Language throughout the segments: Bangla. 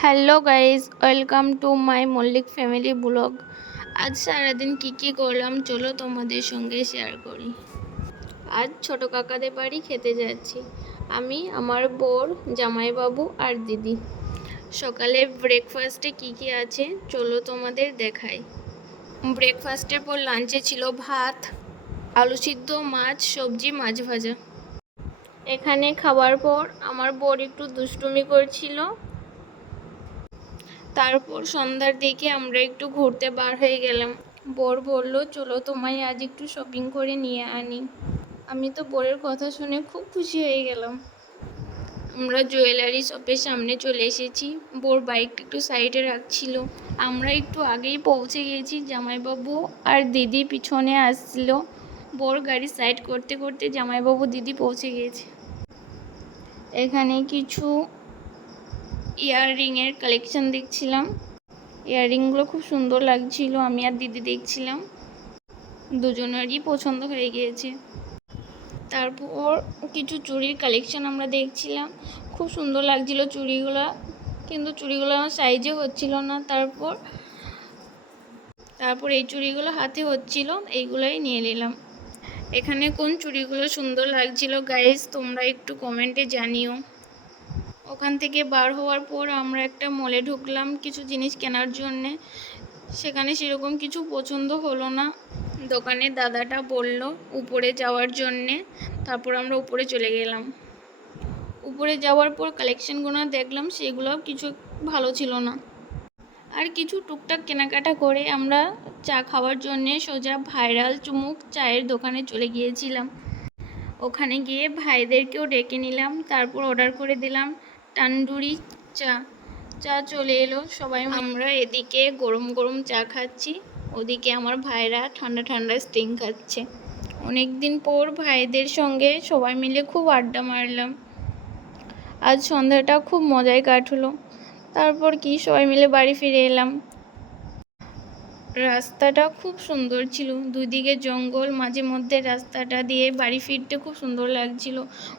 Hello guys, welcome to my Mallick family vlog. আজ সারাদিন কী করলাম চলো তোমাদের সঙ্গে শেয়ার করি। আজ ছোট কাকাদের বাড়ি খেতে যাচ্ছি আমি, আমার বর, জামাইবাবু আর দিদি। সকালে ব্রেকফাস্টে কী আছে চলো তোমাদের দেখাই। ব্রেকফাস্টের পর লাঞ্চে ছিল ভাত, আলু সিদ্ধ, মাছ, সবজি, মাছ ভাজা। এখানে খাবার পর আমার বর একটু দুষ্টুমি করছিল। তারপর সন্ধ্যার দিকে আমরা একটু ঘুরতে বার হয়ে গেলাম। বর বলল চলো তোমায় আজ একটু শপিং করে নিয়ে আনি। আমি তো বরের কথা শুনে খুব খুশি হয়ে গেলাম। আমরা জুয়েলারি শপের সামনে চলে এসেছি। বর বাইকটা একটু সাইডে রাখছিল। আমরা একটু আগেই পৌঁছে গেছি। জামাইবাবু আর দিদি পিছনে আসছিল। বর গাড়ি সাইড করতে করতে জামাইবাবু দিদি পৌঁছে গেছে। এখানে কিছু ইয়াররিংয়ের কালেকশন দেখছিলাম। ইয়াররিংগুলো খুব সুন্দর লাগছিল। আমি আর দিদি দেখছিলাম, দুজনেরই পছন্দ হয়ে গিয়েছে। তারপর কিছু চুড়ির কালেকশন আমরা দেখছিলাম। খুব সুন্দর লাগছিল চুড়িগুলো, কিন্তু চুড়িগুলো আমার সাইজে হচ্ছিল না। তারপর এই চুড়িগুলো হাতে হচ্ছিল, এইগুলোই নিয়ে নিলাম। এখানে কোন চুড়িগুলো সুন্দর লাগছিল গাইস তোমরা একটু কমেন্টে জানিও। ওখান থেকে বার হওয়ার পর আমরা একটা মলে ঢুকলাম কিছু জিনিস কেনার জন্যে। সেখানে সেরকম কিছু পছন্দ হলো না। দোকানের দাদাটা বলল উপরে যাওয়ার জন্যে। তারপর আমরা উপরে চলে গেলাম। উপরে যাওয়ার পর কালেকশনগুলো দেখলাম, সেগুলো কিছু ভালো ছিল না। আর কিছু টুকটাক কেনাকাটা করে আমরা চা খাওয়ার জন্যে সোজা ভাইরাল চুমুক চায়ের দোকানে চলে গিয়েছিলাম। ওখানে গিয়ে ভাইদেরকেও ডেকে নিলাম। তারপর অর্ডার করে দিলাম তান্দুরি চা চলে এলো। সবাই আমরা এদিকে গরম গরম চা খাচ্ছি, ওদিকে আমার ভাইরা ঠান্ডা ঠান্ডা স্টিং খাচ্ছে। অনেক দিন পর ভাইদের সঙ্গে সবাই মিলে খুব আড্ডা মারলাম। আজ সন্ধ্যাটা খুব মজায় কাটলো। তারপর সবাই মিলে বাড়ি ফিরে এলাম। রাস্তাটা খুব সুন্দর ছিল, দুদিকে জঙ্গল, মাঝে মধ্যে রাস্তাটা দিয়ে বাড়ি ফিরতে খুব সুন্দর লাগছিল।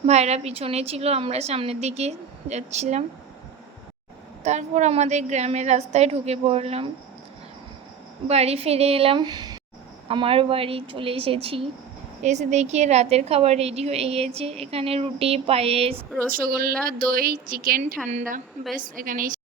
ভাইরা পিছনে ছিল, আমরা সামনের দিকে যাচ্ছিলাম। তারপর আমাদের গ্রামের রাস্তায় ঢুকে পড়লাম। বাড়ি ফিরে এলাম। আমার বাড়ি চলে এসেছি। এসে দেখি রাতের খাবার রেডি হয়ে গিয়েছে। এখানে রুটি, পায়েস, রসগোল্লা, দই, চিকেন, ঠান্ডা, ব্যাস এখানেই।